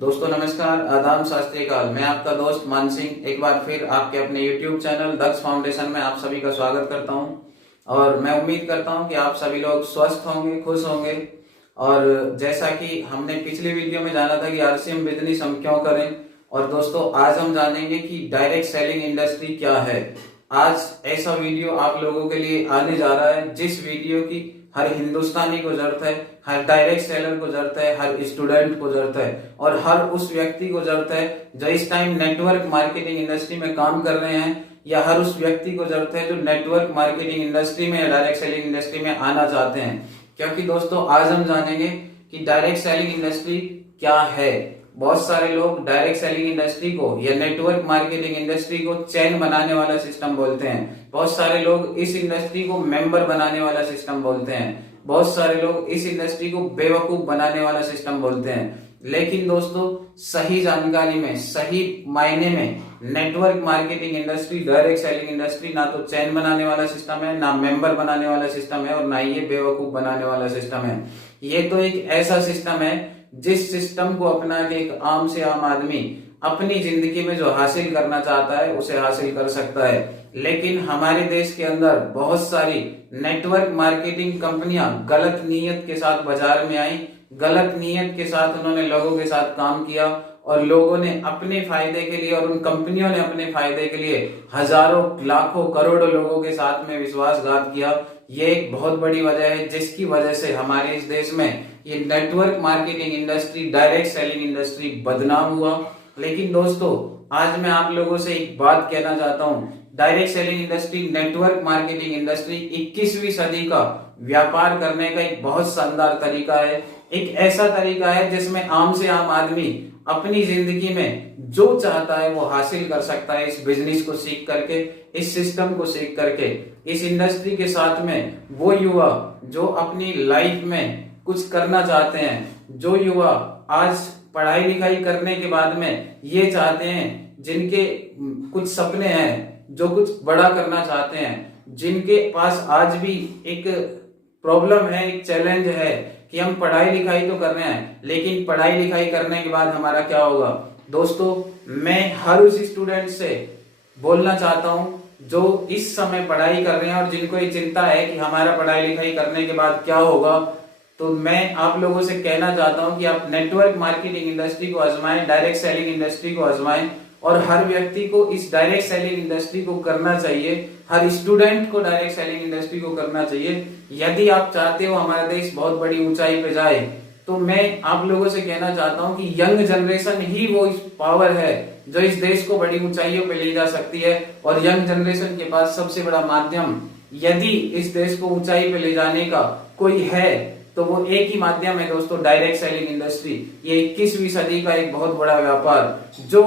दोस्तों नमस्कार, आदाब, सत श्री अकाल। मैं आपका दोस्त मान सिंह एक बार फिर आपके अपने YouTube चैनल दक्ष फाउंडेशन में आप सभी का स्वागत करता हूं। और मैं उम्मीद करता हूं कि आप सभी लोग स्वस्थ होंगे, खुश होंगे। और जैसा कि हमने पिछली वीडियो में जाना था कि RCM बिजनेस हम क्यों करें, और दोस्तों आज हम जानेंगे कि डायरेक्ट सेलिंग इंडस्ट्री क्या है। आज ऐसा वीडियो आप लोगों के लिए आने जा रहा है जिस वीडियो की हर हिंदुस्तानी को जरूरत है, हर डायरेक्ट सेलर को जरूरत है, हर स्टूडेंट को जरूरत है और हर उस व्यक्ति को जरूरत है जो इस टाइम नेटवर्क मार्केटिंग इंडस्ट्री में काम कर रहे हैं, या हर उस व्यक्ति को जरूरत है जो नेटवर्क मार्केटिंग इंडस्ट्री में या डायरेक्ट सेलिंग इंडस्ट्री में आना चाहते हैं। क्योंकि दोस्तों आज हम जानेंगे कि डायरेक्ट सेलिंग इंडस्ट्री क्या है। बहुत सारे लोग डायरेक्ट सेलिंग इंडस्ट्री को या नेटवर्क मार्केटिंग इंडस्ट्री को चैन बनाने वाला सिस्टम बोलते हैं। बहुत सारे लोग इस इंडस्ट्री को मेंबर बनाने वाला सिस्टम बोलते हैं। बहुत सारे लोग इस इंडस्ट्री को बेवकूफ बनाने वाला सिस्टम बोलते हैं। लेकिन दोस्तों सही जानकारी में, सही मायने में network marketing industry, direct selling industry ना तो चैन बनाने वाला सिस्टम है, ना मेंबर बनाने वाला सिस्टम है और ना ये बेवकूफ बनाने वाला सिस्टम है। ये तो एक ऐसा सिस्टम है जिस सिस्टम को अपना के एक आम से आम आदमी अपनी जिंदगी में जो हासिल करना चाहता है उसे हासिल कर सकता है। लेकिन हमारे देश के अंदर बहुत सारी नेटवर्क मार्केटिंग कंपनियां गलत नीयत के साथ बाजार में आई, गलत नीयत के साथ उन्होंने लोगों के साथ काम किया और लोगों ने अपने फायदे के लिए और उन कंपनियों ने अपने फायदे के लिए हजारों, लाखों, करोड़ों लोगों के साथ में विश्वासघात किया। ये एक बहुत बड़ी वजह है जिसकी वजह से हमारे इस देश में ये network marketing industry, direct selling industry बदनाम हुआ। लेकिन दोस्तों आज मैं आप लोगों से एक बात कहना चाहता हूं, direct selling industry, network marketing industry 21वीं सदी का व्यापार करने का एक बहुत शानदार तरीका है। एक ऐसा तरीका है जिसमें आम से आम आदमी अपनी जिंदगी में जो चाहता है वो हासिल कर सकता है। इस बिजनेस को सीख करके, इस सिस्टम को सीख करके, इस इंडस्ट्री के साथ में वो युवा जो अपनी लाइफ में कुछ करना चाहते हैं, जो युवा आज पढ़ाई लिखाई करने के बाद में ये चाहते हैं, जिनके कुछ सपने हैं, जो कुछ बड़ा करना चाहते हैं, जिनके पास आज भी एक प्रॉब्लम है, एक चैलेंज है कि हम पढ़ाई लिखाई तो कर रहे हैं लेकिन पढ़ाई लिखाई करने के बाद हमारा क्या होगा। दोस्तों मैं हर उस स्टूडेंट से बोलना चाहता हूं जो इस समय पढ़ाई कर रहे हैं और जिनको ये चिंता है कि हमारा पढ़ाई लिखाई करने के बाद क्या होगा, तो मैं आप लोगों से कहना चाहता हूं कि आप नेटवर्क मार्केटिंग इंडस्ट्री को आजमाएं, डायरेक्ट सेलिंग इंडस्ट्री को आजमाएं। और हर व्यक्ति को इस डायरेक्ट सेलिंग इंडस्ट्री को करना चाहिए, हर स्टूडेंट को डायरेक्ट सेलिंग इंडस्ट्री को करना चाहिए। यदि आप चाहते हो हमारा देश बहुत बड़ी ऊंचाई पे जाए, तो मैं आप लोगों से कहना चाहता हूं कि यंग जनरेशन ही वो पावर है जो इस देश को बड़ी ऊंचाइयों पे ले जा सकती है। और यंग जनरेशन के पास सबसे बड़ा माध्यम, यदि इस देश को ऊंचाई पे ले जाने का कोई है तो वो एक ही माध्यम है दोस्तों, डायरेक्ट सेलिंग इंडस्ट्री। ये 21वीं सदी का एक बहुत बड़ा व्यापार जो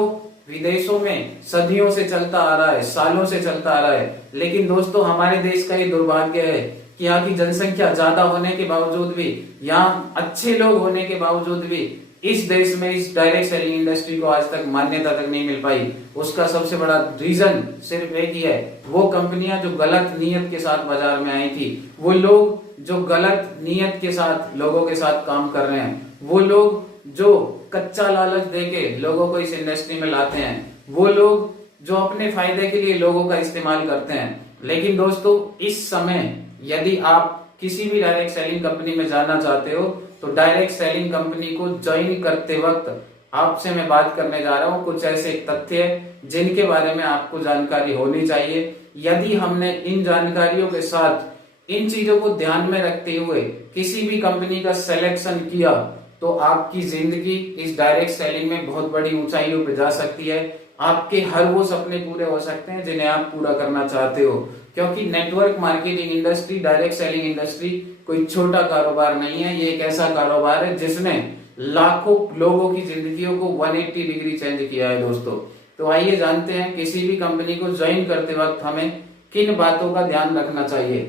विदेशों में सदियों से चलता आ रहा है, सालों से चलता आ रहा है। लेकिन दोस्तों हमारे देश का ये दुर्भाग्य है कि यहाँ की जनसंख्या ज्यादा होने के बावजूद भी, यहाँ अच्छे लोग होने के बावजूद भी इस देश में इस डायरेक्ट सेलिंग इंडस्ट्री को आज तक मान्यता तक नहीं मिल पाई। उसका सबसे बड़ा रीजन सिर्फ एक ही है, वो कंपनियां जो गलत नीयत के साथ बाजार में आई थी, वो लोग जो गलत नीयत के साथ लोगों के साथ काम कर रहे हैं, वो लोग जो कच्चा लालच देके लोगों को इस इंडस्ट्री में लाते हैं, वो लोग जो अपने फायदे के लिए लोगों का इस्तेमाल करते हैं। लेकिन दोस्तों इस समय यदि आप किसी भी डायरेक्ट सेलिंग कंपनी में जाना चाहते हो तो डायरेक्ट सेलिंग कंपनी को ज्वाइन करते वक्त आपसे मैं बात करने जा रहा हूं कुछ ऐसे तथ्य जिनके बारे में आपको जानकारी होनी चाहिए। यदि हमने इन जानकारियों के साथ, इन चीजों को ध्यान में रखते हुए किसी भी कंपनी का सिलेक्शन किया तो आपकी जिंदगी इस डायरेक्ट सेलिंग में बहुत बड़ी ऊंचाइयों पे जा सकती है। आपके हर वो सपने पूरे हो सकते हैं जिन्हें आप पूरा करना चाहते हो। क्योंकि network marketing industry, direct selling industry कोई छोटा कारोबार नहीं है। ये एक ऐसा कारोबार है जिसने लाखों लोगों की जिंदगियों को 180 डिग्री चेंज किया है दोस्तों। तो आइए जानते हैं किसी भी कंपनी को ज्वाइन करते वक्त हमें किन बातों का ध्यान रखना चाहिए।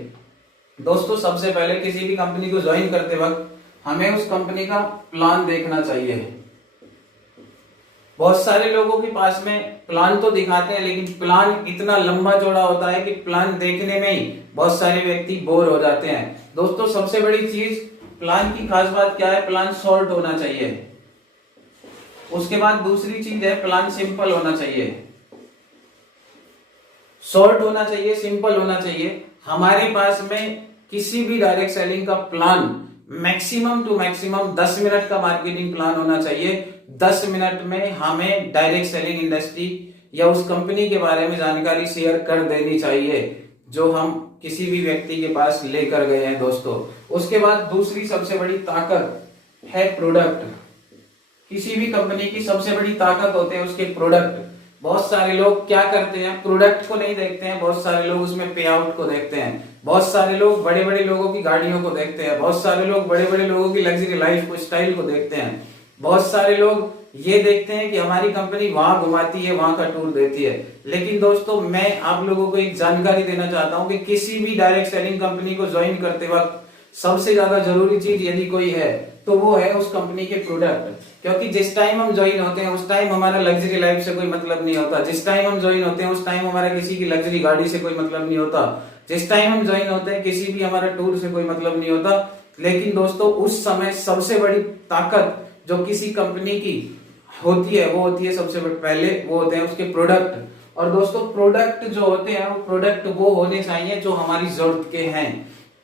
दोस्तों सबसे पहले किसी भी कंपनी को ज्वाइन करते वक्त हमें उस कंपनी का प्लान देखना चाहिए। बहुत सारे लोगों के पास में प्लान तो दिखाते हैं लेकिन प्लान इतना लंबा चौड़ा होता है कि प्लान देखने में ही बहुत सारे व्यक्ति बोर हो जाते हैं। दोस्तों सबसे बड़ी चीज प्लान की खास बात क्या है, प्लान शॉर्ट होना चाहिए। उसके बाद दूसरी चीज है प्लान सिंपल होना चाहिए, शॉर्ट होना चाहिए, सिंपल होना चाहिए। हमारे पास में किसी भी डायरेक्ट सेलिंग का plan maximum to maximum 10 minute का मार्केटिंग प्लान होना चाहिए। 10 मिनट में हमें डायरेक्ट सेलिंग इंडस्ट्री या उस कंपनी के बारे में जानकारी शेयर कर देनी चाहिए जो हम किसी भी व्यक्ति के पास लेकर गए हैं दोस्तों। उसके बाद दूसरी सबसे बड़ी ताकत है प्रोडक्ट। किसी भी कंपनी की सबसे बड़ी ताकत होते हैं उसके प्रोडक्ट। बहुत सारे लोग क्या करते हैं, प्रोडक्ट को नहीं देखते हैं, बहुत सारे लोग उसमें पे आउट को देखते हैं, बहुत सारे लोग बड़े बड़े लोगों की गाड़ियों को देखते हैं, बहुत सारे लोग बड़े बड़े लोगों की लग्जरी लाइफ को स्टाइल को देखते हैं, बहुत सारे लोग ये देखते हैं कि हमारी कंपनी वहां घुमाती है, वहां का टूर देती है। लेकिन दोस्तों मैं आप लोगों को एक जानकारी देना चाहता हूं कि किसी भी डायरेक्ट सेलिंग कंपनी को ज्वाइन करते वक्त सबसे ज्यादा जरूरी चीज यदि कोई है तो वो है उस कंपनी के प्रोडक्ट। क्योंकि जिस टाइम हम ज्वाइन होते हैं उस टाइम हमारा लग्जरी लाइफ से कोई मतलब नहीं होता, जिस टाइम हम ज्वाइन होते हैं उस टाइम हमारा किसी की लग्जरी गाड़ी से कोई मतलब नहीं होता, जिस टाइम हम ज्वाइन होते हैं किसी भी हमारा टूर से कोई मतलब नहीं होता। लेकिन दोस्तों उस समय सबसे बड़ी ताकत जो किसी कंपनी की होती है वो होती है सबसे पहले वो होते हैं उसके प्रोडक्ट। और दोस्तों प्रोडक्ट जो होते हैं वो प्रोडक्ट वो होने चाहिए जो हमारी जरूरत के हैं।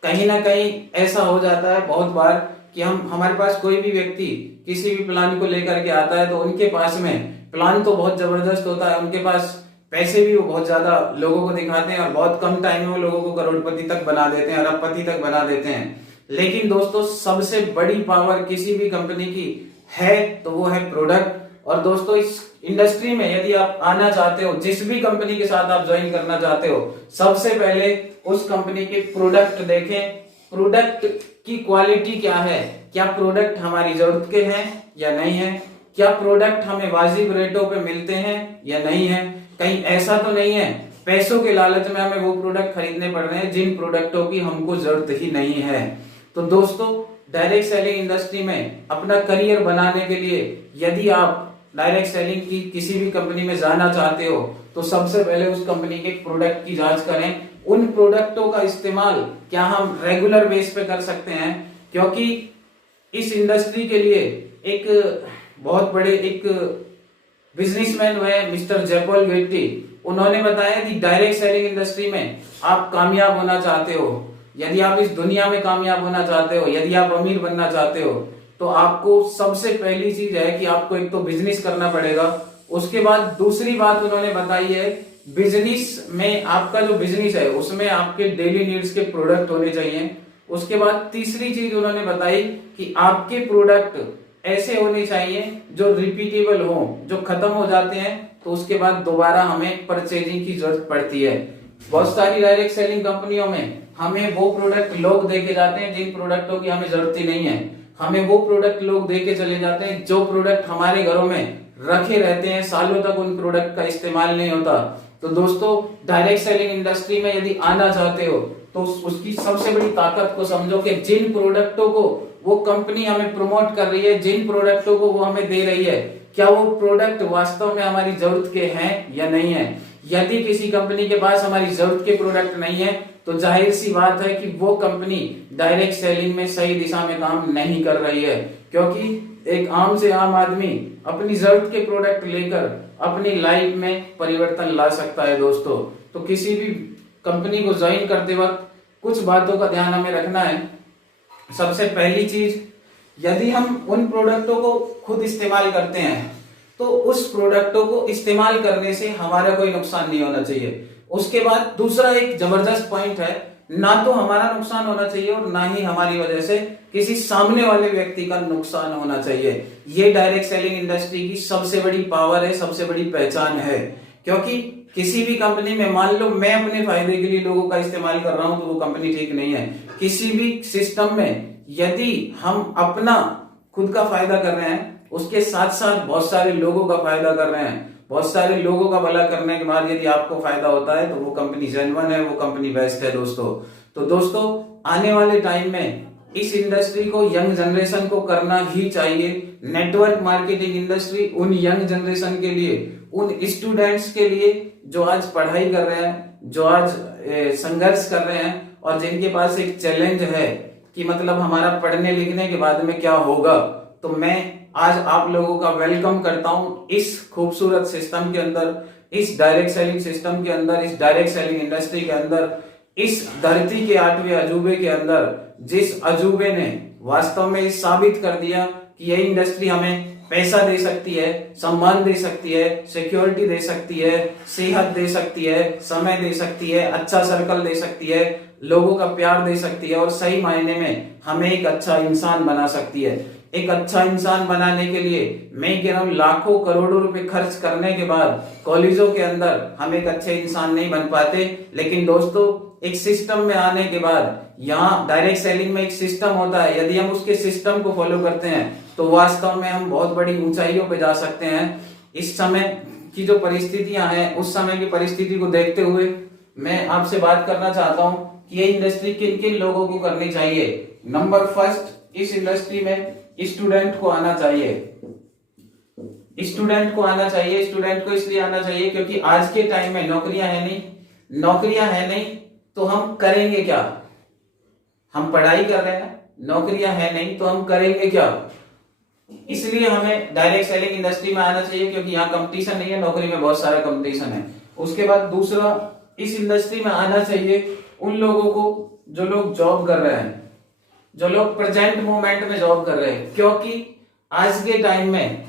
कहीं ना कहीं ऐसा हो जाता है बहुत बार कि हमारे पास कोई भी व्यक्ति किसी भी प्लान को लेकर के आता है तो उनके पास में प्लान तो बहुत जबरदस्त होता है, उनके पास पैसे भी वो बहुत ज्यादा लोगों को दिखाते हैं और बहुत कम टाइम में वो लोगों को करोड़पति तक बना देते हैं, अरबपति तक बना देते हैं। लेकिन दोस्तों सबसे बड़ी पावर किसी भी कंपनी की है तो वो है प्रोडक्ट। और दोस्तों इस इंडस्ट्री में यदि आप आना चाहते हो, जिस भी कंपनी के साथ आप ज्वाइन करना चाहते हो, सबसे पहले उस कंपनी के प्रोडक्ट देखें। प्रोडक्ट की क्वालिटी क्या है, क्या प्रोडक्ट हमारी जरूरत के हैं या नहीं है, क्या प्रोडक्ट हमें वाजिब रेटों पे मिलते हैं या नहीं है, कहीं ऐसा तो नहीं है पैसों के लालच में हमें वो प्रोडक्ट खरीदने पड़ रहे हैं जिन प्रोडक्टों की हमको जरूरत ही नहीं है। तो दोस्तों डायरेक्ट सेलिंग इंडस्ट्री में अपना करियर बनाने के लिए यदि आप डायरेक्ट सेलिंग की किसी भी कंपनी में जाना चाहते हो तो सबसे पहले उस कंपनी के प्रोडक्ट की जांच करें। उन प्रोडक्टों का इस्तेमाल क्या हम रेगुलर बेस पे कर सकते हैं, क्योंकि इस इंडस्ट्री के लिए एक बहुत बड़े एक बिजनेसमैन हुए मिस्टर जयपॉल गेट्टी, उन्होंने बताया कि डायरेक्ट सेलिंग इंडस्ट्री में आप कामयाब होना चाहते हो, यदि आप इस दुनिया में कामयाब होना चाहते हो, यदि आप अमीर बनना चाहते हो तो आपको सबसे पहली चीज है कि आपको एक तो बिजनेस करना पड़ेगा। उसके बाद दूसरी बात उन्होंने बताई है बिजनेस में आपका जो बिजनेस है उसमें आपके डेली नीड्स के प्रोडक्ट होने चाहिए। उसके बाद तीसरी चीज उन्होंने बताई कि आपके प्रोडक्ट ऐसे होने चाहिए जो रिपीटेबल हो, जो खत्म हो जाते हैं तो उसके बाद दोबारा हमें परचेजिंग की जरूरत पड़ती है। बहुत सारी डायरेक्ट सेलिंग कंपनियों में हमें वो प्रोडक्ट लोग देके जाते हैं जिन प्रोडक्टों की हमें जरूरत ही नहीं है, हमें वो प्रोडक्ट लोग देके चले जाते हैं जो प्रोडक्ट हमारे घरों में रखे रहते हैं, सालों तक उन प्रोडक्ट का इस्तेमाल नहीं होता। तो दोस्तों डायरेक्ट सेलिंग इंडस्ट्री में यदि आना चाहते हो तो उसकी सबसे बड़ी ताकत को समझो कि जिन प्रोडक्टों को वो कंपनी हमें प्रमोट कर रही है, जिन प्रोडक्टों को वो हमें दे रही है, क्या वो प्रोडक्ट वास्तव में हमारी जरूरत के हैं या नहीं है। यदि किसी कंपनी के पास हमारी जरूरत के प्रोडक्ट नहीं है तो जाहिर सी बात है कि वो कंपनी डायरेक्ट सेलिंग में सही दिशा में काम नहीं कर रही है, क्योंकि एक आम से आम आदमी अपनी जरूरत के प्रोडक्ट लेकर अपनी लाइफ में परिवर्तन ला सकता है दोस्तों। तो किसी भी कंपनी को ज्वाइन करते वक्त कुछ बातों का ध्यान हमें रखना है। सबसे पहली चीज, यदि हम उन प्रोडक्टों को खुद इस्तेमाल करते हैं तो उस प्रोडक्टों को इस्तेमाल करने से हमारा कोई नुकसान नहीं होना चाहिए। उसके बाद दूसरा एक जबरदस्त पॉइंट है, ना तो हमारा नुकसान होना चाहिए और ना ही हमारी वजह से किसी सामने वाले व्यक्ति का नुकसान होना चाहिए। ये डायरेक्ट सेलिंग इंडस्ट्री की सबसे बड़ी पावर है, सबसे बड़ी पहचान है। क्योंकि किसी भी कंपनी में मान लो मैं अपने फायदे के लिए लोगों का इस्तेमाल कर रहा हूं तो वो कंपनी ठीक नहीं है। किसी भी सिस्टम में यदि हम अपना खुद का फायदा कर रहे हैं उसके साथ साथ बहुत सारे लोगों का फायदा कर रहे हैं, बहुत सारे लोगों का भला करने के बाद यदि आपको फायदा होता है तो वो कंपनी जेन्युइन है, वो कंपनी बेस्ट है दोस्तों। तो दोस्तों आने वाले टाइम में इस इंडस्ट्री को यंग जनरेशन को करना ही चाहिए। नेटवर्क मार्केटिंग इंडस्ट्री उन यंग जनरेशन के लिए, उन स्टूडेंट्स के लिए जो आज पढ़ाई कर रहे हैं, जो आज संघर्ष कर रहे हैं और जिनके पास एक चैलेंज है कि मतलब हमारा पढ़ने लिखने के बाद में क्या होगा। तो मैं आज आप लोगों का वेलकम करता हूं इस खूबसूरत सिस्टम के अंदर, इस डायरेक्ट सेलिंग सिस्टम के अंदर, इस डायरेक्ट सेलिंग इंडस्ट्री के अंदर, इस धरती के 8वें अजूबे के अंदर, जिस अजूबे ने वास्तव में ये साबित कर दिया कि यह इंडस्ट्री हमें पैसा दे सकती है, सम्मान दे सकती है, सिक्योरिटी दे सकती है, सेहत दे सकती है, समय दे सकती है, अच्छा सर्कल दे सकती है, लोगों का प्यार दे सकती है और सही मायने में हमें एक अच्छा इंसान बना सकती है। एक अच्छा इंसान बनाने के लिए मैं कह रहा हूं लाखों करोड़ों रुपए खर्च करने के बाद कॉलेजों के अंदर हम एक अच्छे इंसान नहीं बन पाते। लेकिन दोस्तों एक सिस्टम में आने के बाद, यहाँ डायरेक्ट सेलिंग में एक सिस्टम होता है, यदि हम उसके सिस्टम को फॉलो करते हैं तो वास्तव में हम बहुत बड़ी ऊंचाइयों पे जा सकते हैं। इस समय की जो परिस्थितियां हैं, उस समय की परिस्थिति को देखते हुए मैं आपसे बात करना चाहता हूं कि ये इंडस्ट्री किन किन लोगों को करनी चाहिए। नंबर फर्स्ट, इस इंडस्ट्री में स्टूडेंट को आना चाहिए। स्टूडेंट को आना चाहिए। स्टूडेंट को इसलिए आना चाहिए क्योंकि आज के टाइम में नौकरियां है नहीं तो हम करेंगे क्या? हम पढ़ाई कर रहे हैं, नौकरियां है नहीं तो हम करेंगे क्या? इसलिए हमें डायरेक्ट सेलिंग इंडस्ट्री में आना चाहिए क्योंकि यहाँ कंपटीशन नहीं है, नौकरी में बहुत सारा कंपटीशन है। उसके बाद दूसरा, इस इंडस्ट्री में आना चाहिए उन लोगों को जो लोग जॉब कर रहे हैं, जो लोग प्रेजेंट मोमेंट में जॉब कर रहे हैं, क्योंकि आज के टाइम में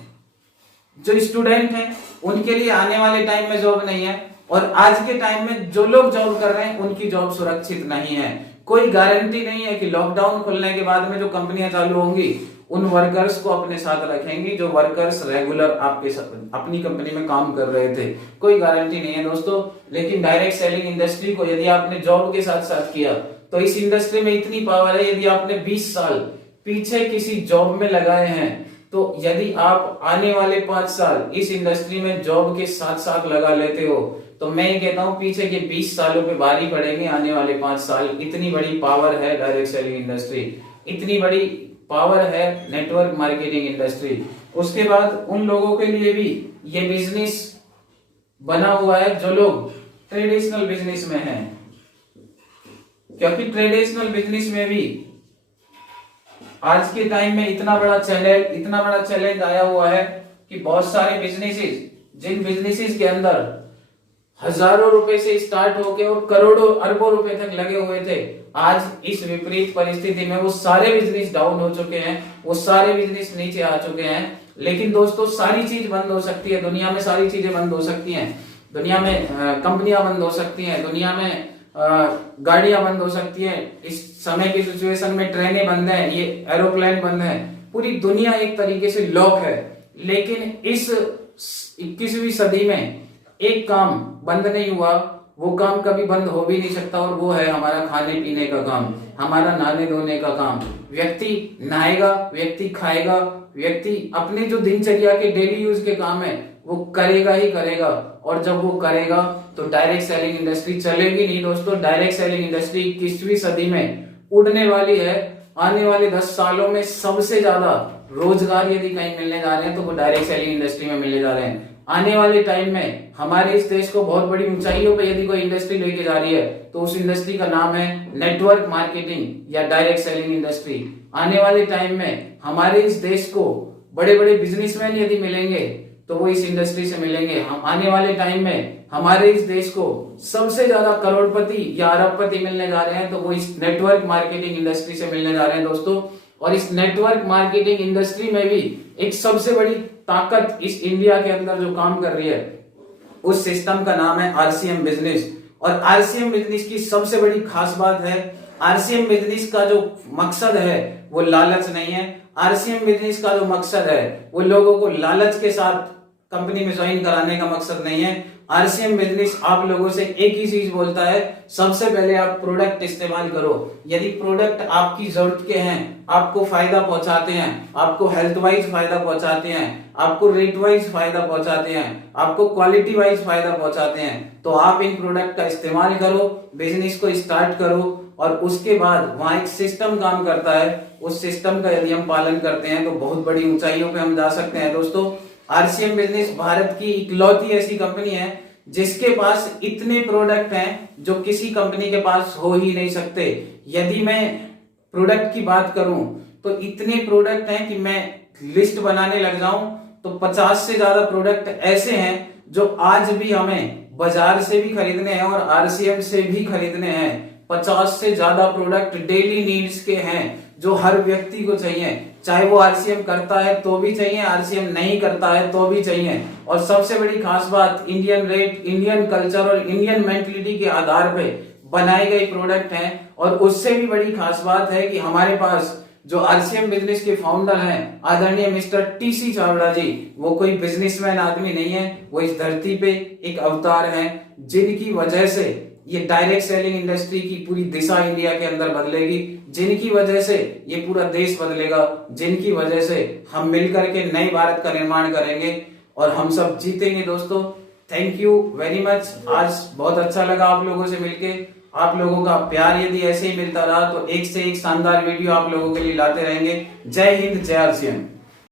जो स्टूडेंट हैं उनके लिए आने वाले टाइम में जॉब नहीं है और आज के टाइम में जो लोग जॉब कर रहे हैं उनकी जॉब सुरक्षित नहीं है। कोई गारंटी नहीं है कि लॉकडाउन खुलने के बाद में जो कंपनियां चालू होंगी उन वर्कर्स को अपने साथ रखेंगी जो वर्कर्स रेगुलर आपके अपनी कंपनी में काम कर रहे थे। कोई गारंटी नहीं है दोस्तों। लेकिन डायरेक्ट सेलिंग इंडस्ट्री को यदि आपने जॉब के साथ साथ किया तो इस इंडस्ट्री में इतनी पावर है, यदि आपने 20 साल पीछे किसी जॉब में लगाए हैं तो यदि आप आने वाले 5 साल इस इंडस्ट्री में जॉब के साथ साथ लगा लेते हो तो मैं ये कहता हूं पीछे के 20 सालों पे भारी पड़ेंगे आने वाले 5 साल। इतनी बड़ी पावर है डायरेक्ट सेलिंग इंडस्ट्री, इतनी बड़ी पावर है नेटवर्क मार्केटिंग इंडस्ट्री। उसके बाद उन लोगों के लिए भी ये बिजनेस बना हुआ है जो लोग ट्रेडिशनल बिजनेस में हैं, क्योंकि ट्रेडिशनल बिजनेस में भी आज के टाइम में इतना बड़ा चैलेंज आया हुआ है कि बहुत सारे बिजनेसेस, जिन बिजनेसेस के अंदर हजारों रुपए से स्टार्ट होके और करोड़ों अरबों रुपए तक लगे हुए थे, आज इस विपरीत परिस्थिति में वो सारे बिजनेस डाउन हो चुके हैं, वो सारे बिजनेस नीचे आ चुके हैं। लेकिन दोस्तों सारी चीज बंद हो सकती है, दुनिया में सारी चीजें बंद हो सकती हैं, दुनिया में कंपनियां बंद हो सकती हैं, दुनिया में गाड़ियां बंद हो सकती हैं। इस समय की सिचुएशन में ट्रेनें बंद हैं, ये एरोप्लेन बंद है, पूरी दुनिया एक तरीके से लॉक है। लेकिन इस 21वीं सदी में एक काम बंद नहीं हुआ, वो काम कभी बंद हो भी नहीं सकता और वो है हमारा खाने पीने का काम, हमारा नहाने धोने का काम। व्यक्ति नहाएगा, व्यक्ति खाएगा, व्यक्ति अपने जो दिनचर्या के डेली यूज के काम है वो करेगा ही करेगा। और जब वो करेगा तो डायरेक्ट सेलिंग इंडस्ट्री चलेगी नहीं दोस्तों। डायरेक्ट सेलिंग इंडस्ट्री 21वीं सदी में उड़ने वाली है। आने वाले 10 सालों में सबसे ज्यादा रोजगार यदि कहीं मिलने जा रहे हैं तो वो डायरेक्ट सेलिंग इंडस्ट्री में मिलने जा रहे हैं। आने वाले टाइम में हमारे इस देश को बहुत बड़ी ऊंचाइयों पे यदि कोई इंडस्ट्री लेके जा रही है तो उस इंडस्ट्री का नाम है नेटवर्क मार्केटिंग या डायरेक्ट सेलिंग इंडस्ट्री। आने वाले टाइम में हमारे इस देश को बड़े बड़े बिजनेसमैन यदि मिलेंगे तो वो इस इंडस्ट्री से मिलेंगे। हम आने वाले टाइम में हमारे इस देश को सबसे ज्यादा करोड़पति या अरबपति मिलने जा रहे हैं तो वो इस नेटवर्क मार्केटिंग इंडस्ट्री से मिलने जा रहे हैं दोस्तों। और इस नेटवर्क मार्केटिंग इंडस्ट्री में भी एक सबसे बड़ी ताकत इस इंडिया के अंदर जो काम कर रही है उस सिस्टम का नाम है आरसीएम बिजनेस। और आरसीएम बिजनेस की सबसे बड़ी खास बात है, आरसीएम बिजनेस का जो मकसद है वो लालच नहीं है। आरसीएम बिजनेस का जो मकसद है वो लोगों को लालच के साथ कंपनी में ज्वाइन कराने का मकसद नहीं है। आरसीएम बिजनेस आप लोगों से एक ही चीज बोलता है, सबसे पहले आप प्रोडक्ट इस्तेमाल करो। यदि प्रोडक्ट आपकी जरूरत के हैं, आपको फायदा पहुंचाते हैं, आपको हेल्थ वाइज फायदा पहुंचाते हैं, आपको रेट वाइज फायदा पहुंचाते हैं, आपको क्वालिटी वाइज फायदा पहुंचाते हैं, तो आप इन प्रोडक्ट का इस्तेमाल करो, बिजनेस को स्टार्ट करो। और उसके बाद वहां एक सिस्टम काम करता है, उस सिस्टम का यदि हम पालन करते हैं तो बहुत बड़ी ऊंचाइयों पे हम जा सकते हैं दोस्तों। आरसीएम बिजनेस भारत की इकलौती ऐसी कंपनी है जिसके पास इतने प्रोडक्ट हैं जो किसी कंपनी के पास हो ही नहीं सकते। यदि मैं प्रोडक्ट की बात करूं तो इतने प्रोडक्ट हैं कि मैं लिस्ट बनाने लग जाऊं तो 50 से ज्यादा प्रोडक्ट ऐसे हैं जो आज भी हमें बाजार से भी खरीदने हैं और आरसीएम से भी खरीदने हैं। 50 से ज्यादा प्रोडक्ट डेली नीड्स के हैं जो हर व्यक्ति को चाहिए, चाहे वो आरसीएम करता है तो भी चाहिए, आरसीएम नहीं करता है तो भी चाहिए। और सबसे बड़ी खास बात, इंडियन रेट, इंडियन कल्चर और इंडियन मेंटलिटी के आधार पे बनाए गए प्रोडक्ट हैं। और उससे भी बड़ी खास बात है कि हमारे पास जो आरसीएम बिजनेस के फाउंडर हैं आदरणीय मिस्टर टीसी चावड़ा जी, वो कोई बिजनेसमैन आदमी नहीं है, वो इस धरती पे एक अवतार हैं जिनकी वजह से ये डायरेक्ट सेलिंग इंडस्ट्री की पूरी दिशा इंडिया के अंदर बदलेगी, जिनकी वजह से ये पूरा देश बदलेगा, जिनकी वजह से हम मिलकर के नए भारत का निर्माण करेंगे और हम सब जीतेंगे। दोस्तों थैंक यू वेरी मच। आज बहुत अच्छा लगा आप लोगों से मिलके। आप लोगों का प्यार यदि ऐसे ही मिलता रहा तो एक से एक शानदार वीडियो आप लोगों के लिए लाते रहेंगे। जय हिंद, जय आरसीएम।